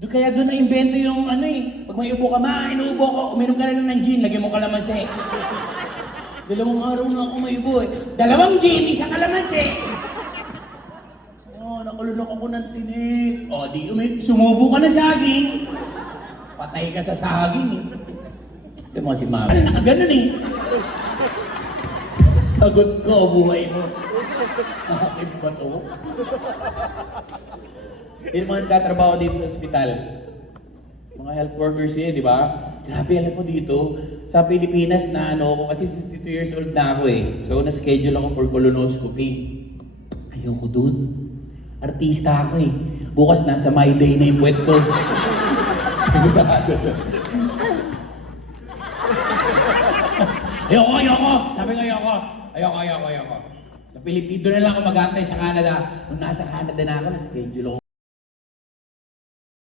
Kaya doon na-invento yung ano eh. Pag may ubo ka, inuubo ko, uminom ka na lang ng gin, lagyan mo kalamansi. 2 araw na ako may ubo eh. 2 gin, 1 kalamansi. Nakulunok ako ng tinik. Di sumubo ka na saging. Patay ka sa saging eh. Ito mo si Mama. Ganun eh. Sagot ko, buhay mo. Bakit ba to? Yung mga nagtatrabaho dito sa ospital, mga health workers yun, di ba? Grabe, alam mo dito, sa Pilipinas na ano ako, kasi 52 years old na ako eh. So, na-schedule ako for colonoscopy. Ayoko dun. Artista ako eh. Bukas nasa My Day na yung puwet ko. Ayoko! Sabi ko ayoko. Ayoko. Sa Pilipino na lang ako mag-antay sa Canada. Nung nasa Canada na ako, na-schedule ako